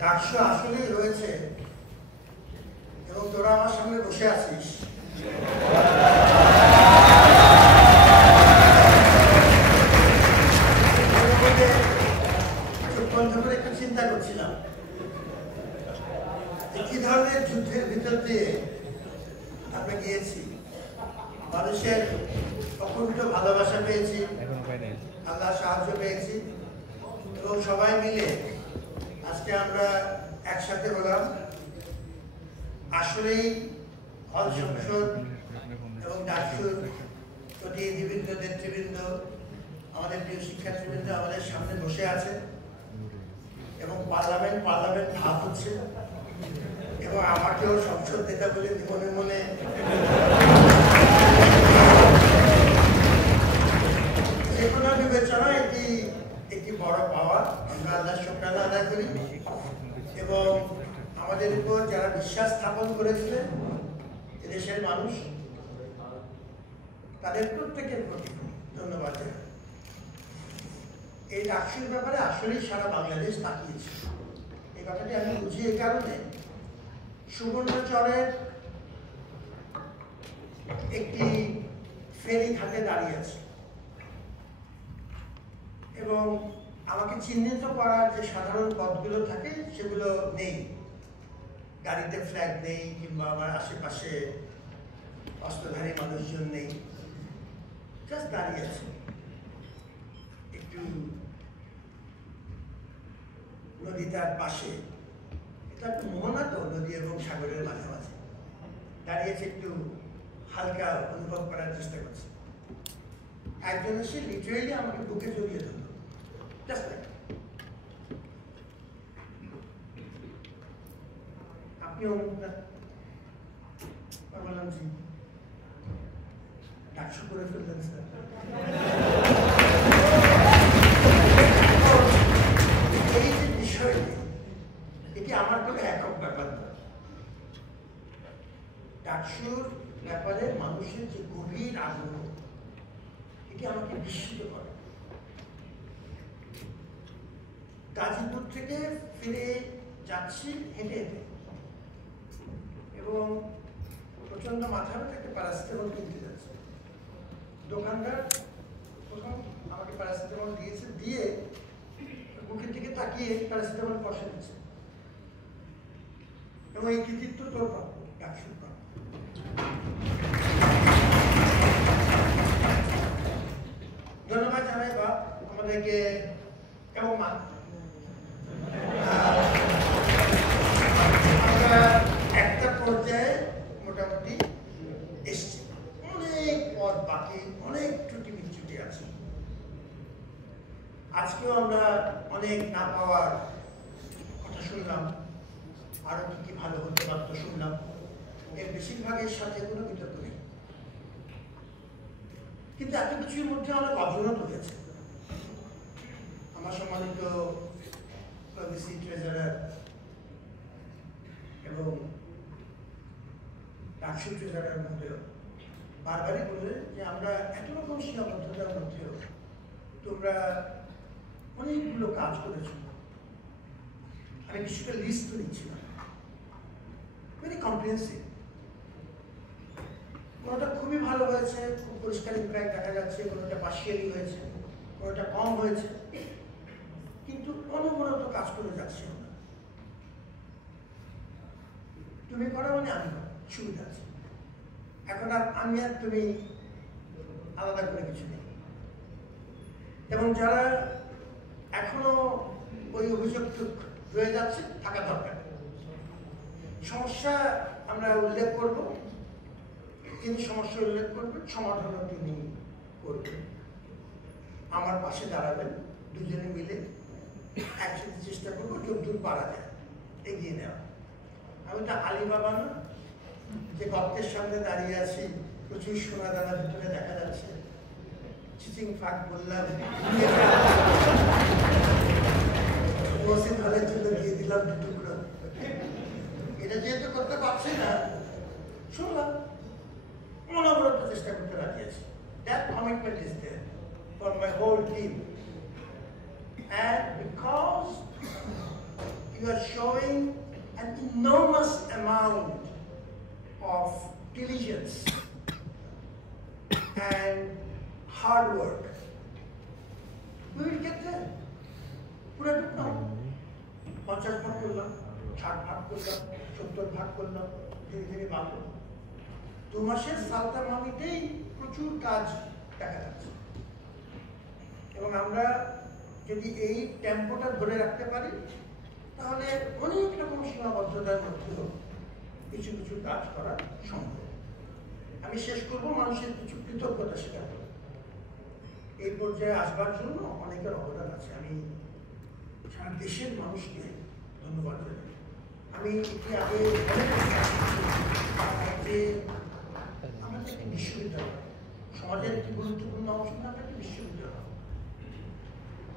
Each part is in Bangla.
ডাকসু আসলেই রয়েছে এবং তোরা আমার সামনে বসে আছিস। বন্ধ করে একটু চিন্তা করছিলাম কি ধরনের যুদ্ধের ভিতর দিয়ে আমরা গিয়েছি। মানুষের অকুণ্ঠ ভালোবাসা পেয়েছি, আল্লাহ সাহায্য পেয়েছি এবং সবাই মিলে আজকে আমরা একসাথে হলাম। আসলেই হল সংসদ এবং ডাকসুর প্রতিনিধিবৃন্দ, নেতৃবৃন্দ, আমাদের প্রিয় শিক্ষার্থীবৃন্দ আমাদের সামনে বসে আছে এবং পার্লামেন্ট ভাব হচ্ছে এবং আমাকেও সংসদ নেতা বলে মনে মনে যে কোনো বিবেচনা এটি একটি বড় পাওয়া। আমরা আল্লাহর শুকরানা আদায় করি এবং আমাদের উপর যারা বিশ্বাস স্থাপন করেছিলেন এদেশের মানুষ, তাদের প্রত্যেকের প্রতি ধন্যবাদ জানাই। এই ডাকসুর ব্যাপারে আসলেই সারা বাংলাদেশ তাকিয়েছে। এই কথাটি আমি বুঝি এই কারণে, সুবর্ণচরের একটি ফেরি ঘাটে দাঁড়িয়ে আছে এবং আমাকে চিহ্নিত করার যে সাধারণ পথগুলো থাকে সেগুলো নেই। গাড়িতে ফ্ল্যাগ নেই কিংবা আমার আশেপাশে অস্ত্রধারী মানুষজন নেই, জাস্ট দাঁড়িয়ে আছে একটু নদী তার পাশে। এটা একটু মোহনা তো, নদী এবং সাগরের মাঝামাঝি দাঁড়িয়েছে, একটু হালকা অনুভব করার চেষ্টা করছে। একজন এসে লিটারেলি আমাকে বুকে জড়িয়ে ধরল, জাস্ট লাইক। আপনিও বললাম জি, ডাকসু করে ফেললেন স্যার। এই যে বিষয়টি, এটি আমার কোনো একক ব্যাপার না। ডাকসুর ব্যাপারে মানুষের যে গভীর আগ্রহ, এটি আমাকে বিস্মিত করে। গাজীপুর থেকে ফিরে যাচ্ছি হেঁটে হেঁটে এবং প্রচন্ড মাথা ব্যথা, একটা প্যারাসিটামল কিনতে যাচ্ছে। দোকানদার প্রথম আমাকে প্যারাসিটামল দিয়েছে, দিয়ে মুখের দিকে তাকিয়ে প্যারাসিটামল পয়সা দিচ্ছে এবং এই কৃতিত্ব তোর প্রাপ্য, ডাকসুর প্রাপ্য। ধন্যবাদ জানাই বাপ আমাদেরকে এবং মা। আমরা একটা পর্যায়ে মোটামুটি এসছি, অনেক পথ বাকি, অনেক ত্রুটি বিচ্যুতি আছে। আজকেও আমরা অনেক না পাওয়ার কথা শুনলাম, আরো কি ভালো হতে পারতো শুনলাম। এর বেশিরভাগের সাথে কোনো বিতর্ক নেই, কিন্তু এত কিছুর মধ্যে অনেক অবনত হয়েছে। আমার সম্মানিত ট্রেজারার এবং ডাকসু ট্রেজারার মধ্যেও বারবারই বলে যে আমরা এত রকম সীমাবদ্ধতার মধ্যেও তোমরা অনেকগুলো কাজ করেছো। আমি বিশেষ করে লিস্ট তো নিচ্ছি না, ভেরি কম্প্রিহেন্সিভ। কোনোটা খুবই ভালো হয়েছে, খুব পরিষ্কার ইম্প্যাক্ট দেখা যাচ্ছে, কোনোটা পার্শিয়ালি হয়েছে, কোনোটা কম হয়েছে, কিন্তু অনবরত কাজ করে যাচ্ছে। তুমি করো মানে আমি করো, সুবিধা আছে। এখন আর আমি আর তুমি আলাদা করে কিছু নেই। এবং যারা এখনো ওই অভিযোগ রয়ে যাচ্ছে, থাকা দরকার। সমস্যা আমরা উল্লেখ করবো, তিনি সমস্যা উল্লেখ করবেন, সমাধানও তিনি করবেন। আমার পাশে দাঁড়াবেন, দুজনে মিলে একসাথে চেষ্টা করবো যতদূর পারা যায় এগিয়ে নেওয়া। আমি তো আলিবাবা না যে গর্তের সামনে দাঁড়িয়ে আছি, প্রচুর সোনা দানা ভিতরে দেখা যাচ্ছে, চিচিং ফাঁক বললাম, মসজিদ হলের জন্য দিয়ে দিলাম দুটুকরো। এটা যেহেতু করতে পারছি না, শুনলাম, অনবরত চেষ্টা করতে রাজি আছি। That commitment is there for my whole team. And because you are showing an enormous amount of diligence and hard work. We will get there. পুরো না 50 ভাগ করলাম, 60 ভাগ করলাম, 70 ভাগ করলাম, ধীরে ধীরে বাড়লো। 2 মাসের সালতা মামিতেই প্রচুর কাজ দেখা যাচ্ছে, এবং আমরা যদি এই টেম্পোটা ধরে রাখতে পারি তাহলে অনেক রকম সীমাবদ্ধতার মধ্যেও কিছু কিছু কাজ করা সম্ভব। আমি শেষ করব মানুষের কিছু কৃতজ্ঞতা স্বীকার করব। এই পর্যায়ে আসবার জন্য অনেকের অবদান আছে। আমি সারা দেশের মানুষকে ধন্যবাদ জানাই। আমি একটু আগে যে আমাদের একটি বিশ্ববিদ্যালয়, সমাজের একটি গুরুত্বপূর্ণ অংশ আমাদের একটি বিশ্ববিদ্যালয়,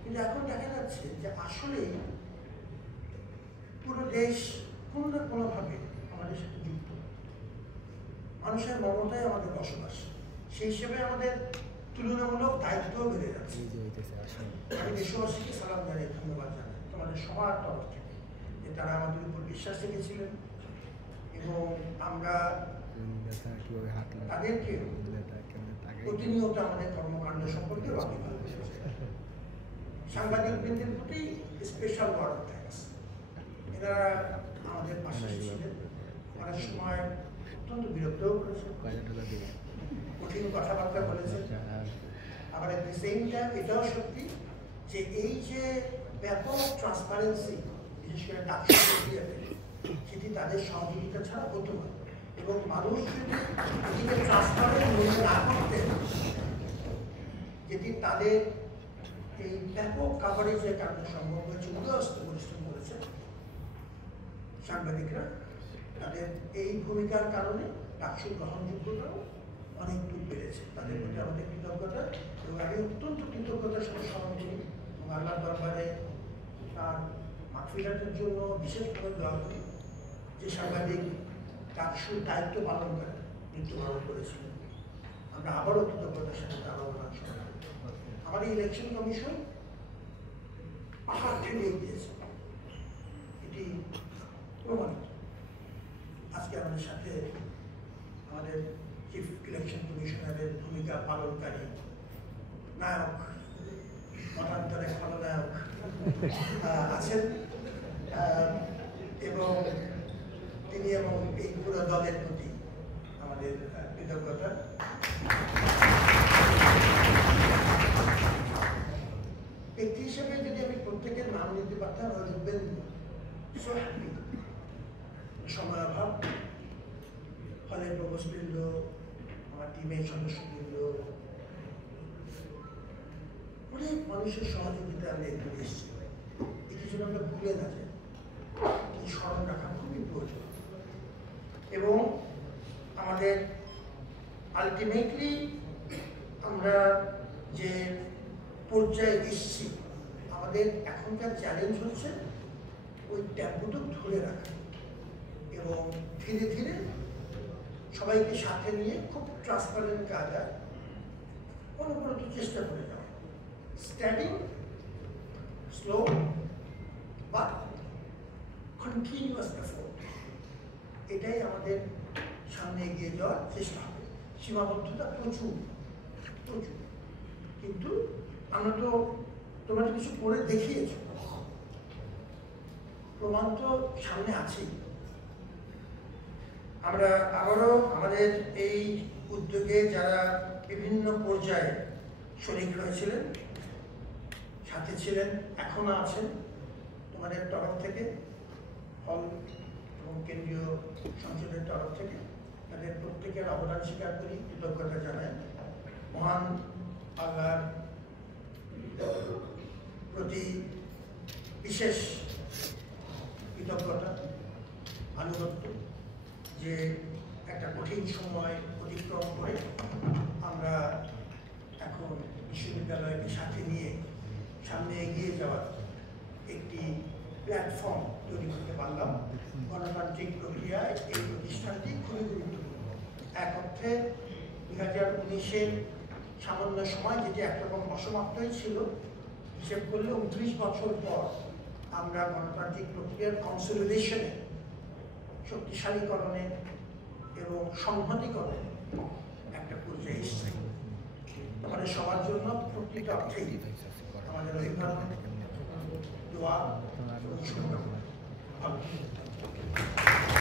কিন্তু এখন দেখা যাচ্ছে যে আসলে পুরো দেশ কোনো না কোনোভাবে আমাদের সাথে যুক্ত। মানুষের মমতায় আমাদের বসবাস, সেই হিসেবে আমাদের তুলনামূলক দায়িত্বও বেড়ে যাচ্ছে। আমি দেশবাসীকে সালাম জানাই, ধন্যবাদ জানাই তোমাদের সবার তরফ থেকে, যে তারা আমাদের উপর বিশ্বাস রেখেছিলেন এবং আমরা তাদেরকে প্রতিনিয়ত আমাদের কর্মকাণ্ড সম্পর্কে অভিজ্ঞতা দিয়েছি। সাংবাদিকবৃন্দের প্রতি স্পেশাল ওয়ার্ড অফ থ্যাঙ্কস। এরা আমাদের পাশে ছিলেন, অনেক সময় অত্যন্ত বিরক্তও করেছেন, কঠিন কথাবার্তা বলেছেন। আবার এট দ্য সেম টাইম এটাও সত্যি যে এই যে ব্যাপক ট্রান্সপারেন্সি, বিশেষ করে ডাক্তার প্রক্রিয়াতে, সেটি তাদের সহযোগিতা ছাড়া হতো না। এবং মানুষ যদি এটিকে ট্রান্সপারেন্ট মনে না করতেন, যেটি তাদের এই ব্যাপক কাভারেজের কারণে সম্ভব হয়েছে, উদয়স্ত পরিশ্রম করেছে সাংবাদিকরা, তাদের এই ভূমিকার কারণে ডাকসুর গ্রহণযোগ্যতাও অনেক দূর বেড়েছে। তাদের প্রতি আমাদের কৃতজ্ঞতা, এবং আমি অত্যন্ত কৃতজ্ঞতার সাথে স্মরণ করি এবং আল্লাহর দরবারে তার মাগফিরাতের জন্য বিশেষভাবে দোয়া করি। যে সাংবাদিক ডাকসুর দায়িত্ব পালন করে মৃত্যুবরণ করেছিলেন, আমরা আবারও কৃতজ্ঞতার সাথে তার অবদান স্মরণ করি। আমাদের ইলেকশন কমিশন পাহাড় ঠেলিয়ে দিয়েছে, এটি প্রমাণিত। আজকে আমাদের সাথে আমাদের চিফ ইলেকশন কমিশনারের ভূমিকা পালনকারী নায়ক, মতান্তরে খলনায়ক আছেন, এবং তিনি এবং এই পুরো দলের প্রতি আমাদের কৃতজ্ঞতা। ব্যক্তি হিসেবে যদি আমি প্রত্যেকের নাম নিতে পারতাম, সময় অভাব, ফলে প্রভোস্টবৃন্দ, আমার টিমের সদস্যবৃন্দ, অনেক মানুষের সহযোগিতা আমি এখানে এসেছি। এটি যেন আমরা ভুলে না যাই, এই স্মরণ রাখা খুবই প্রয়োজন। এবং আমাদের আলটিমেটলি আমরা যে পর্যায়ে এসেছি, আমাদের এখনকার চ্যালেঞ্জ হচ্ছে ওই ট্যাম্পোটা ধরে রাখা এবং ধীরে ধীরে সবাইকে সাথে নিয়ে খুব ট্রান্সপারেন্ট কাজে অনবরত চেষ্টা করে যাওয়া। Standing slow but continuous effort, এটাই আমাদের সামনে এগিয়ে যাওয়ার চেষ্টা হবে। সীমাবদ্ধতা প্রচুর প্রচুর, কিন্তু আমরা তো তোমরা তো কিছু করে দেখিয়েছ, প্রমাণ তো সামনে আছেই। আমরা আবারও আমাদের এই উদ্যোগে যারা বিভিন্ন পর্যায়ে শরিক হয়েছিলেন, সাথে ছিলেন, এখনো আছেন, তোমাদের তরফ থেকে, হল এবং কেন্দ্রীয় সংসদের তরফ থেকে তাদের প্রত্যেকের অবদান স্বীকার করি, কৃতজ্ঞতা জানাই। মহান আল্লাহর প্রতি বিশেষ কৃতজ্ঞতা, আনুগত্য, যে একটা কঠিন সময় অতিক্রম করে আমরা এখন বিশ্ববিদ্যালয়কে সাথে নিয়ে সামনে এগিয়ে যাওয়ার একটি প্ল্যাটফর্ম তৈরি করতে পারলাম। গণতান্ত্রিক প্রক্রিয়ায় এই প্রতিষ্ঠানটি খুবই গুরুত্বপূর্ণ। এক অর্থে 2019-এর সামান্য সময় যেটি একরকম অসমাপ্তই ছিল, হিসেব করলে 29 বছর পর আমরা গণতান্ত্রিক প্রক্রিয়ার কনসলিডেশনে, শক্তিশালীকরণে এবং সংহতিকরণে একটা পর্যায়ে এসেছে। আমাদের সবার জন্য প্রকৃত অর্থেই আমাদের অভিভাবক দোয়া এবং শুভকামনা।